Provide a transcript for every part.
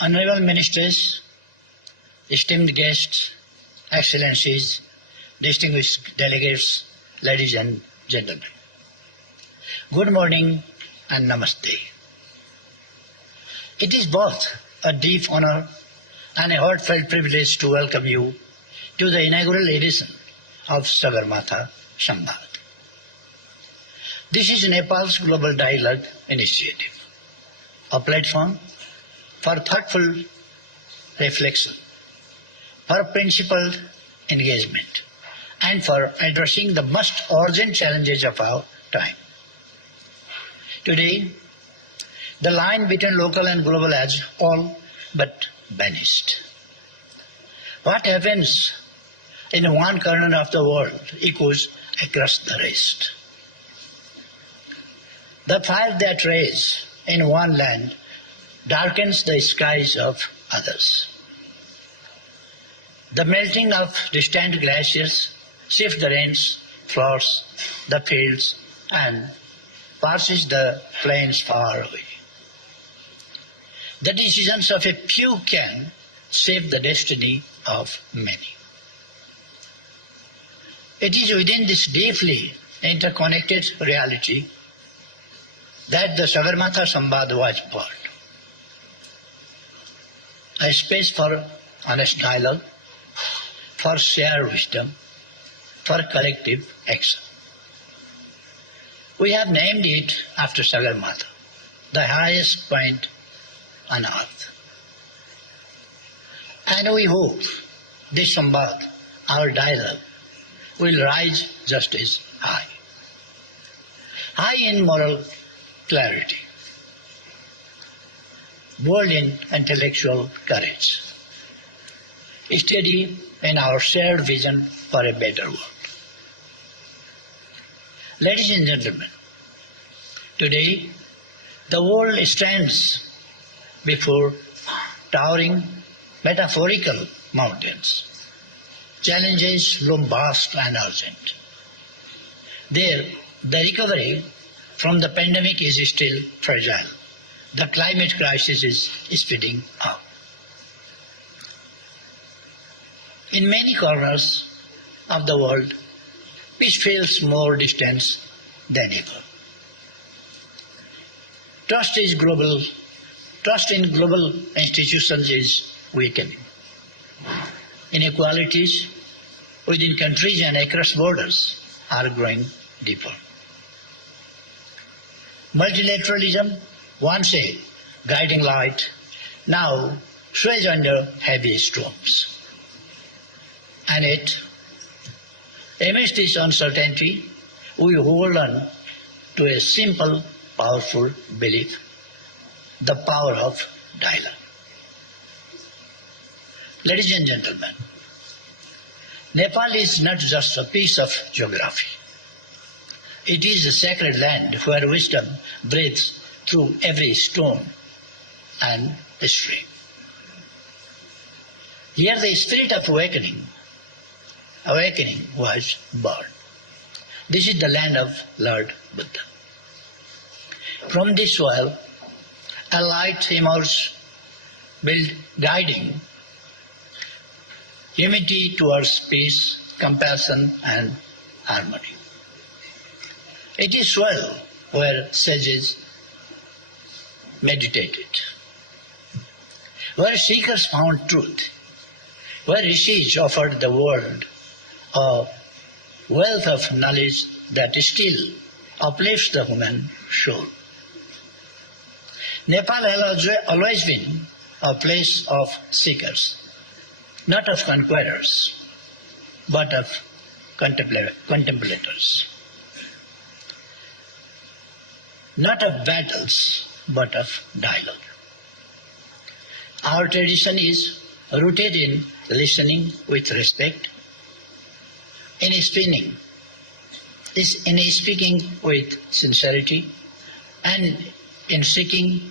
Honorable Ministers, esteemed guests, Excellencies, distinguished delegates, ladies and gentlemen. Good morning and namaste. It is both a deep honor and a heartfelt privilege to welcome you to the inaugural edition of Shagarmatha Sambad. This is Nepal's Global Dialogue Initiative, a platform for thoughtful reflection, for principled engagement, and for addressing the most urgent challenges of our time. Today, the line between local and global has all but vanished. What happens in one corner of the world echoes across the rest. The fire that rages in one land darkens the skies of others. The melting of distant glaciers shifts the rains, floods the fields, and passes the plains far away. The decisions of a few can shape the destiny of many. It is within this deeply interconnected reality that the Shagarmatha Sambad was born. A space for honest dialogue, for shared wisdom, for collective action. We have named it after Shagarmatha, the highest point on earth. And we hope this Sambad, our dialogue, will rise just as high. High in moral clarity, bold in intellectual courage, steady in our shared vision for a better world. Ladies and gentlemen, today the world stands before towering metaphorical mountains. Challenges loom vast and urgent. There, the recovery from the pandemic is still fragile. The climate crisis is speeding up. In many corners of the world, peace feels more distant than ever. Trust in global institutions is weakening. Inequalities within countries and across borders are growing deeper. Multilateralism, once a guiding light, now sways under heavy storms. And yet, amidst this uncertainty, we hold on to a simple, powerful belief, the power of dialogue. Ladies and gentlemen, Nepal is not just a piece of geography. It is a sacred land where wisdom breathes through every stone and stream. Here the spirit of awakening was born. This is the land of Lord Buddha. From this soil, a light emerged, guiding humanity towards peace, compassion, and harmony. It is soil where sages meditated, where seekers found truth, where rishis offered the world a wealth of knowledge that still uplifts the human soul. Nepal has always been a place of seekers, not of conquerors, but of contemplators. Not of battles, but of dialogue. Our tradition is rooted in listening with respect, in speaking with sincerity, and in seeking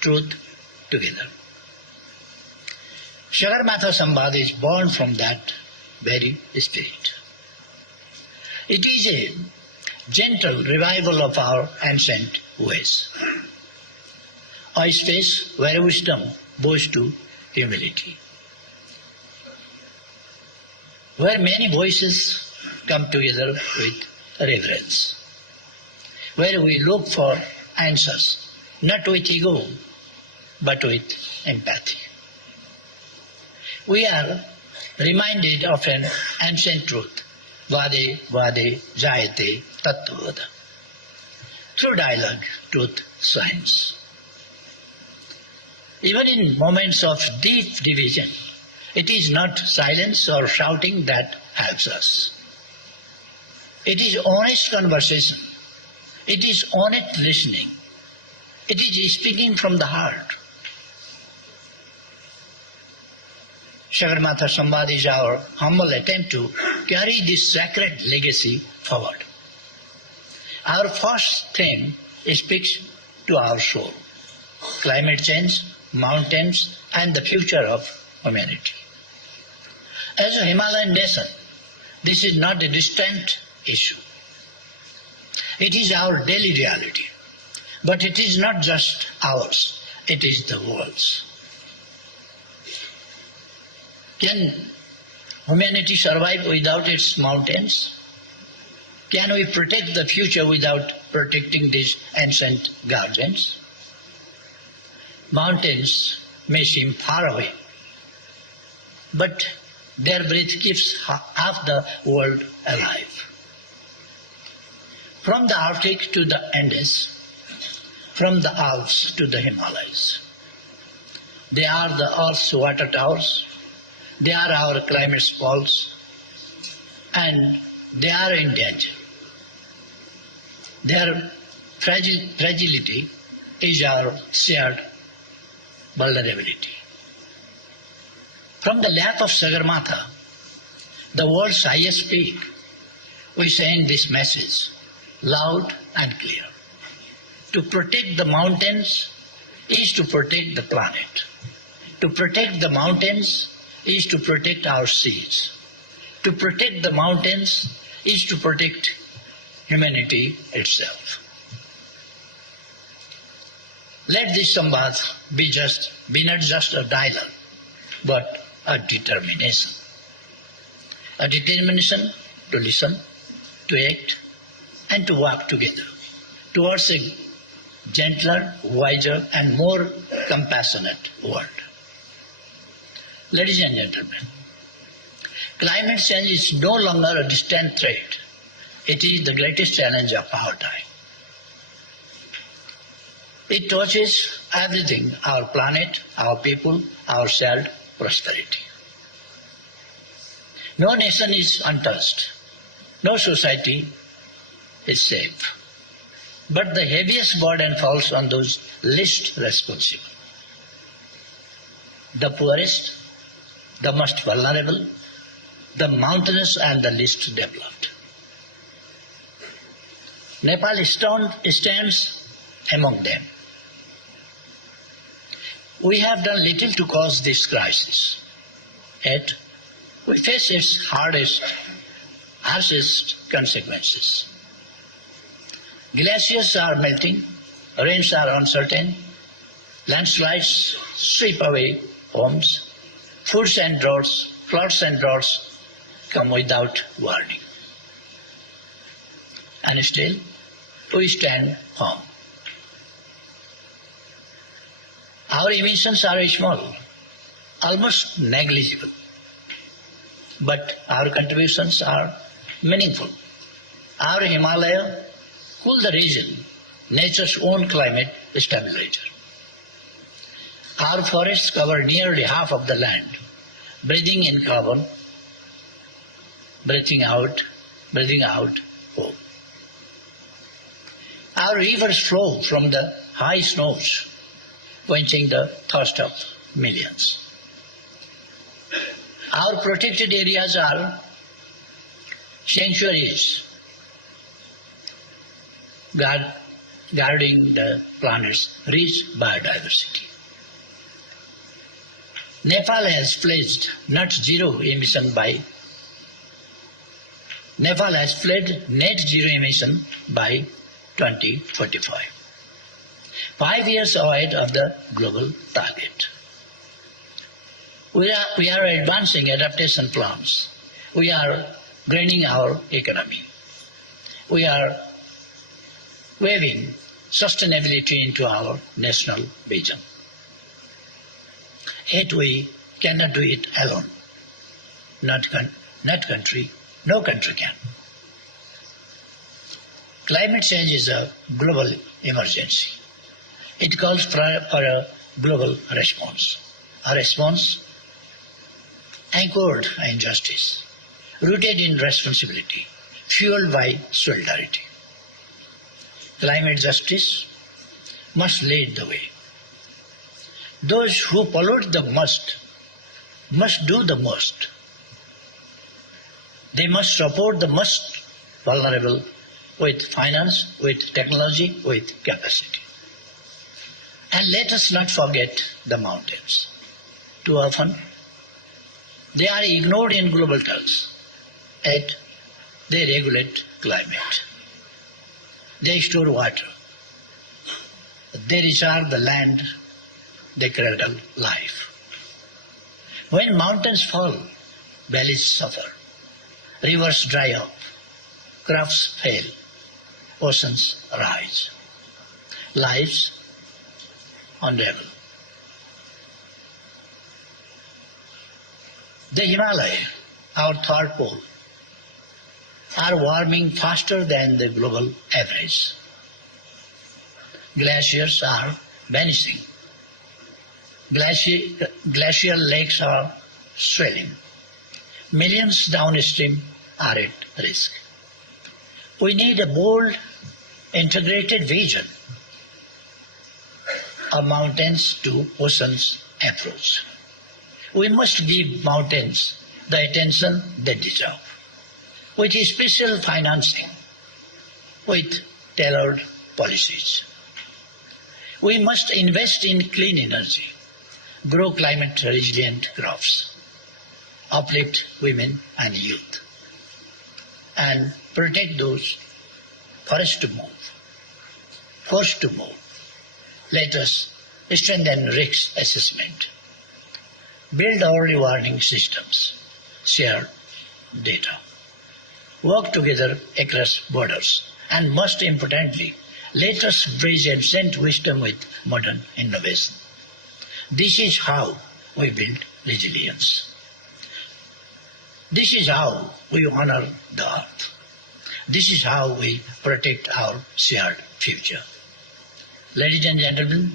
truth together. Shagarmatha Sambad is born from that very spirit. It is a gentle revival of our ancient ways. A space where wisdom boast to humility, where many voices come together with reverence, where we look for answers, not with ego, but with empathy. We are reminded of an ancient truth, Vade Vade Jayate Tattvada. Through dialogue, truth shines. Even in moments of deep division, it is not silence or shouting that helps us. It is honest conversation. It is honest listening. It is speaking from the heart. Shagarmatha Sambad is our humble attempt to carry this sacred legacy forward. Our first theme speaks to our soul: climate change, mountains, and the future of humanity. As a Himalayan nation, this is not a distant issue. It is our daily reality. But it is not just ours, it is the world's. Can humanity survive without its mountains? Can we protect the future without protecting these ancient guardians? Mountains may seem far away, but their breath keeps half the world alive. From the Arctic to the Andes, from the Alps to the Himalayas. They are the Earth's water towers, they are our climate poles, and they are in danger. Their fragility is our shared vulnerability. From the lap of Shagarmatha, the world's highest peak, we send this message loud and clear. To protect the mountains is to protect the planet. To protect the mountains is to protect our seas. To protect the mountains is to protect humanity itself. Let this Sambad be not just a dialogue, but a determination. A determination to listen, to act, and to work together towards a gentler, wiser, and more compassionate world. Ladies and gentlemen, climate change is no longer a distant threat. It is the greatest challenge of our time. It touches everything: our planet, our people, our shared prosperity. No nation is untouched. No society is safe. But the heaviest burden falls on those least responsible. The poorest, the most vulnerable, the mountainous, and the least developed. Nepal stands among them. We have done little to cause this crisis, yet we face its harshest consequences. Glaciers are melting, rains are uncertain, landslides sweep away homes, floods and droughts come without warning. And still, we stand firm. Our emissions are small, almost negligible, but our contributions are meaningful. Our Himalaya cool the region, nature's own climate stabilizer. Our forests cover nearly half of the land, breathing in carbon, breathing out hope. Our rivers flow from the high snows, quenching the thirst of millions. Our protected areas are sanctuaries, guarding the planet's rich biodiversity. Nepal has pledged net zero emission by 2045, 5 years ahead of the global target. We are advancing adaptation plans. We are greening our economy. We are weaving sustainability into our national vision. Yet we cannot do it alone. Not country, no country can. Climate change is a global emergency. It calls for a global response. A response anchored in justice, rooted in responsibility, fueled by solidarity. Climate justice must lead the way. Those who pollute the most must do the most. They must support the most vulnerable with finance, with technology, with capacity. And let us not forget the mountains. Too often, they are ignored in global terms, yet they regulate climate. They store water. They recharge the land. They cradle life. When mountains fall, valleys suffer. Rivers dry up. Crops fail. Oceans rise. Lives unravel. The Himalaya, our third pole, are warming faster than the global average. Glaciers are vanishing. Glacial lakes are swelling. Millions downstream are at risk. We need a bold, integrated vision, a mountains to oceans approach. We must give mountains the attention they deserve, with special financing, with tailored policies. We must invest in clean energy, grow climate-resilient crops, uplift women and youth, and protect those forced to move. Let us strengthen risk assessment, build early warning systems, share data, work together across borders, and most importantly, let us bridge ancient wisdom with modern innovation. This is how we build resilience. This is how we honor the earth. This is how we protect our shared future. Ladies and gentlemen,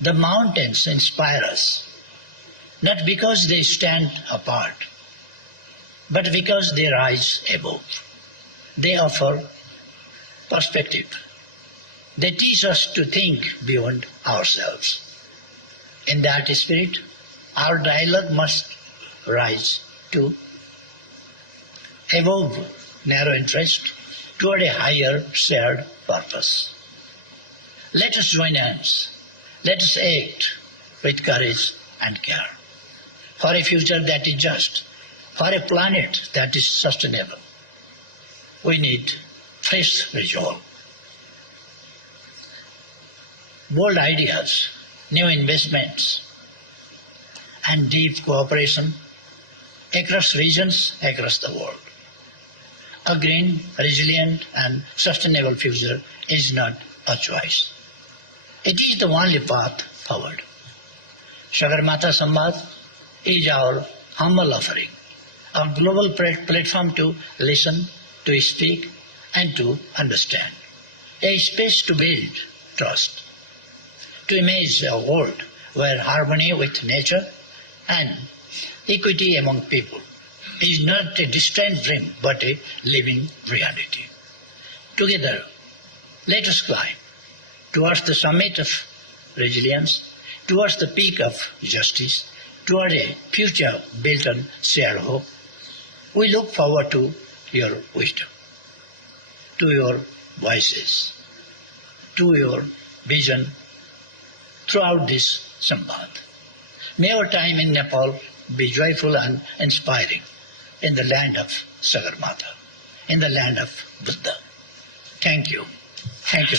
the mountains inspire us, not because they stand apart, but because they rise above. They offer perspective. They teach us to think beyond ourselves. In that spirit, our dialogue must rise to above narrow interest toward a higher shared purpose. Let us join hands. Let us act with courage and care for a future that is just, for a planet that is sustainable. We need fresh resolve, bold ideas, new investments, and deep cooperation across regions, across the world. A green, resilient, and sustainable future is not a choice. It is the only path forward. Shagarmatha Sambad is our humble offering, a global platform to listen, to speak, and to understand, a space to build trust, to imagine a world where harmony with nature and equity among people is not a distant dream but a living reality. Together, let us climb towards the summit of resilience, towards the peak of justice, toward a future built on shared hope. We look forward to your wisdom, to your voices, to your vision throughout this Sambad. May our time in Nepal be joyful and inspiring in the land of Shagarmatha, in the land of Buddha. Thank you. Thank you.